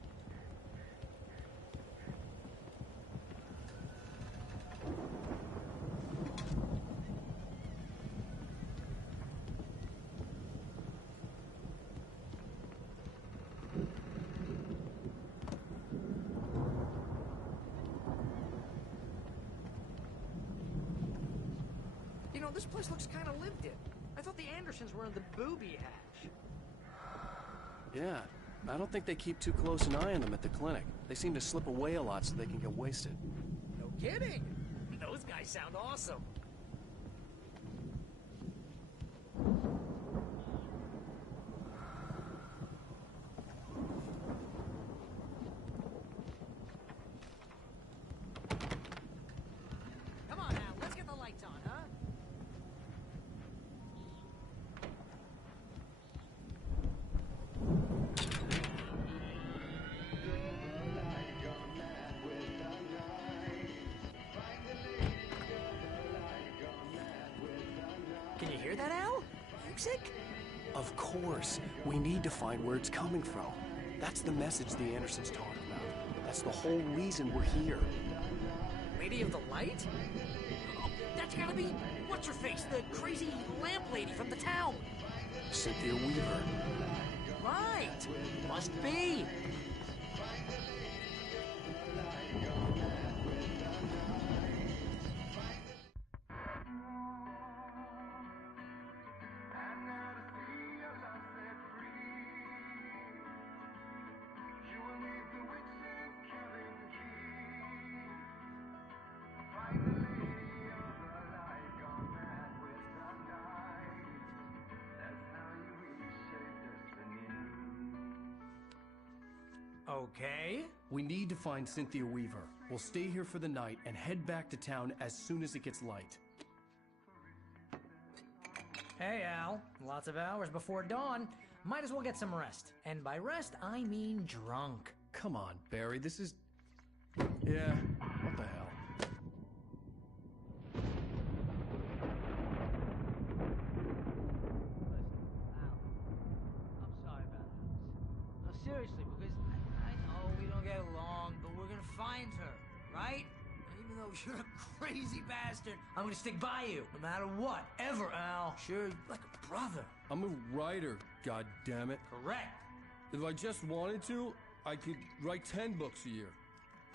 You know, this place looks kind of lived in. I thought the Andersons were in the booby hatch. Yeah, I don't think they keep too close an eye on them at the clinic. They seem to slip away a lot so they can get wasted. No kidding. Those guys sound awesome. Come on, Al. Let's get the lights on, huh? Can you hear that, Al? Music? Of course. We need to find where it's coming from. That's the message the Andersons talk about. That's the whole reason we're here. Lady of the Light? Oh, that's gotta be... What's-her-face? The crazy lamp lady from the town. Cynthia Weaver. Right. Must be. Okay. We need to find Cynthia Weaver. We'll stay here for the night and head back to town as soon as it gets light. Hey, Al. Lots of hours before dawn. Might as well get some rest. And by rest, I mean drunk. Come on, Barry, this is... Yeah, what the hell? I'm sorry about that. No, seriously, because I know we don't get along, but we're gonna find her, right? And even though you're a crazy bastard, I'm gonna stick by you, no matter what, ever, Al. Sure, like a brother. I'm a writer, goddammit. Correct. If I just wanted to, I could write 10 books a year.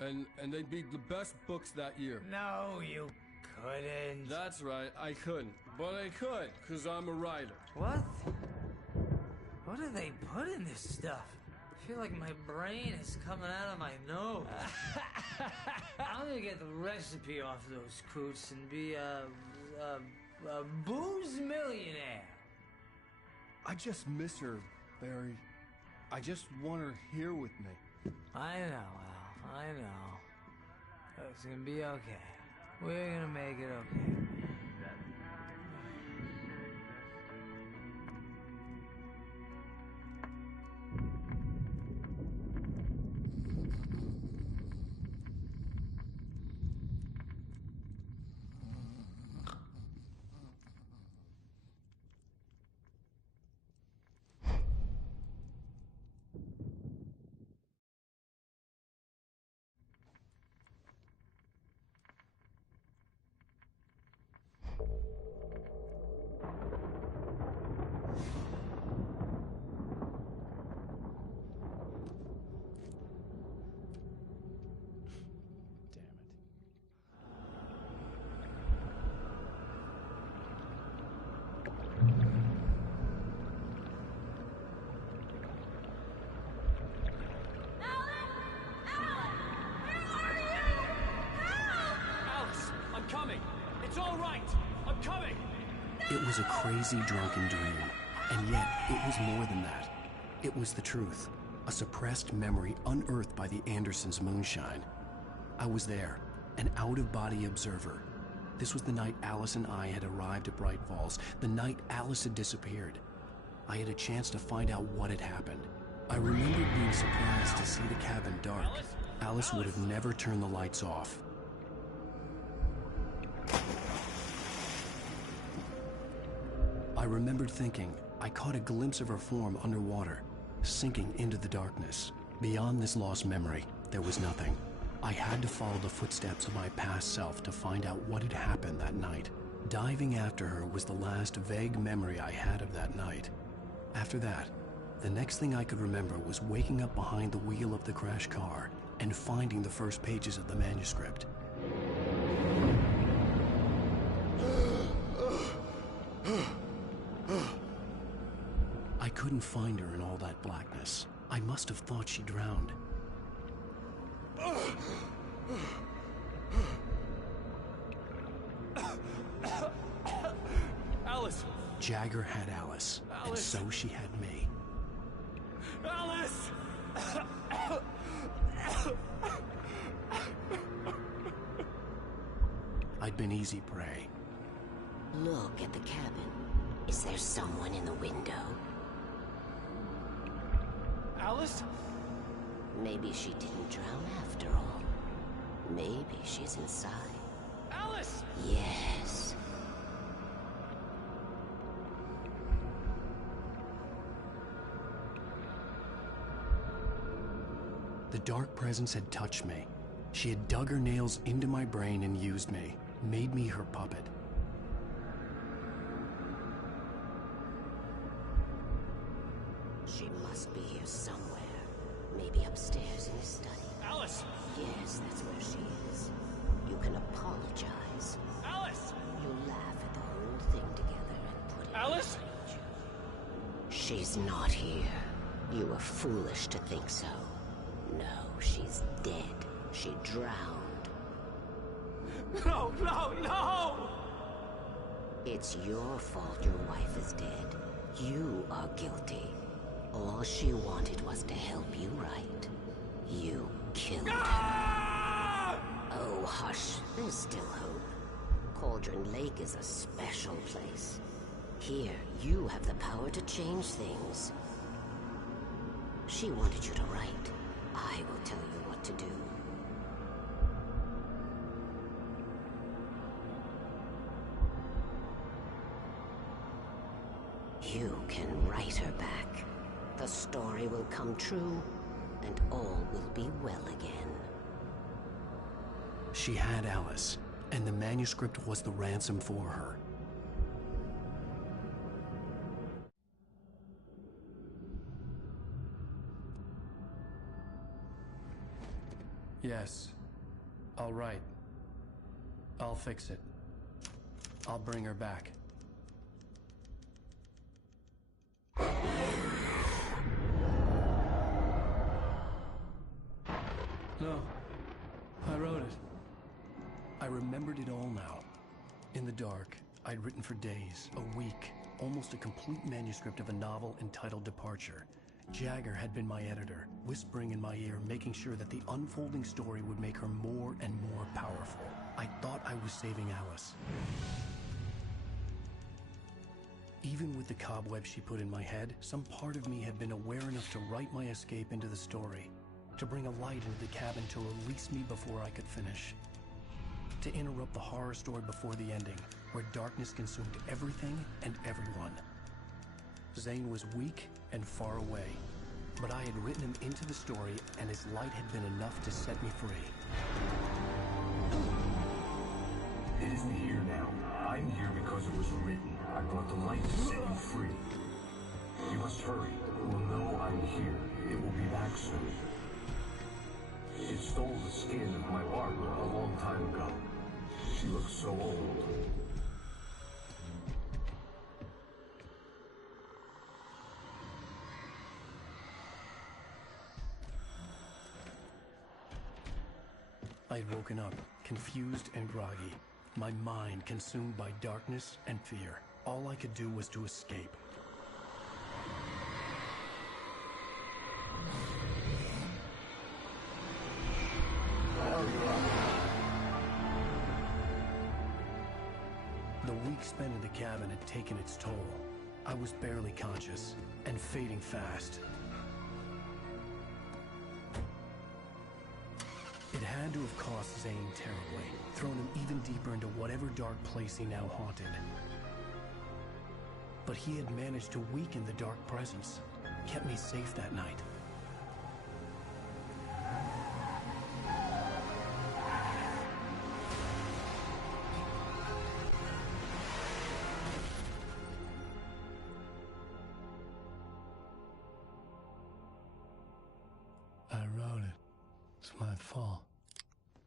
And they'd be the best books that year. No, you couldn't. That's right, I couldn't. But I could, because I'm a writer. What? What do they put in this stuff? I feel like my brain is coming out of my nose. I'm gonna get the recipe off those coots and be a booze millionaire. I just miss her, Barry. I just want her here with me. I know, Al. I know. It's gonna be okay. We're gonna make it okay. It was a crazy, drunken dream, and yet it was more than that. It was the truth, a suppressed memory unearthed by the Andersons' moonshine. I was there, an out-of-body observer. This was the night Alice and I had arrived at Bright Falls, the night Alice had disappeared. I had a chance to find out what had happened. I remembered being surprised to see the cabin dark. Alice would have never turned the lights off. I remembered thinking I caught a glimpse of her form underwater, sinking into the darkness. Beyond this lost memory, there was nothing. I had to follow the footsteps of my past self to find out what had happened that night. Diving after her was the last vague memory I had of that night. After that, the next thing I could remember was waking up behind the wheel of the crashed car and finding the first pages of the manuscript. I couldn't find her in all that blackness. I must have thought she drowned. Alice! Jagger had Alice, and so she had me. Alice! I'd been easy prey. Look at the cabin. Is there someone in the window? Alice? Maybe she didn't drown after all. Maybe she's inside. Alice! Yes. The dark presence had touched me. She had dug her nails into my brain and used me, made me her puppet. She must be here somewhere. Maybe upstairs in his study. Alice! Yes, that's where she is. You can apologize. Alice! You laugh at the whole thing together and put it Alice? behind you. She's not here. You were foolish to think so. No, she's dead. She drowned. No, no, no! It's your fault your wife is dead. You are guilty. All she wanted was to help you right. You killed her. Oh, hush. There's still hope. Cauldron Lake is a special place. Here, you have the power to change things. She wanted you to write. I will tell you what to do. You can write her back. The story will come true, and all will be well again. She had Alice, and the manuscript was the ransom for her. Yes. I'll write. I'll fix it. I'll bring her back. No. I wrote it. I remembered it all now. In the dark, I'd written for days, a week, almost a complete manuscript of a novel entitled Departure. Jagger had been my editor, whispering in my ear, making sure that the unfolding story would make her more and more powerful. I thought I was saving Alice. Even with the cobwebs she put in my head, some part of me had been aware enough to write my escape into the story, to bring a light into the cabin to release me before I could finish, to interrupt the horror story before the ending, where darkness consumed everything and everyone. Zane was weak and far away, but I had written him into the story, and his light had been enough to set me free. It isn't here now. I'm here because it was written. I brought the light to set you free. You must hurry. It will know I'm here. It will be back soon. It stole the skin of my Barbara a long time ago. She looks so old. I had woken up, confused and groggy, my mind consumed by darkness and fear. All I could do was to escape. The week spent in the cabin had taken its toll. I was barely conscious, and fading fast. It had to have cost Zane terribly, thrown him even deeper into whatever dark place he now haunted. But he had managed to weaken the dark presence, kept me safe that night. I wrote it. It's my fault.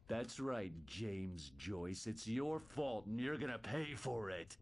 That's right, James Joyce. It's your fault, and you're gonna pay for it.